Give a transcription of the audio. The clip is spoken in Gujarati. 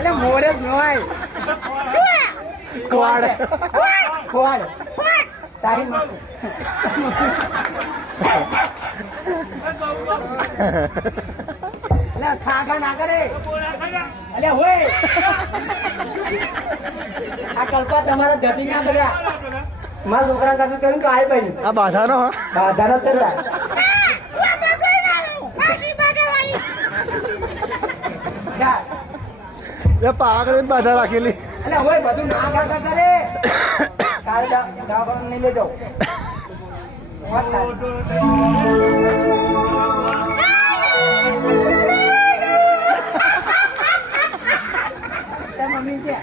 એટલે મોડે જ નોય કોડ કોડ તારી માં એટલે ખાખા ના કરે અલે હોય આ કલ્પા તમારા ધટી ના કર્યા મારા છોકરા કશું કહ્યું તો આય ભાઈ આ બાધાનો બાધાનો છે પાવાગઢ બાધા રાખેલી એટલે હોય બધું ના કરતા કરે કાલે દવાખાને નહીં લેજો મમ્મી છે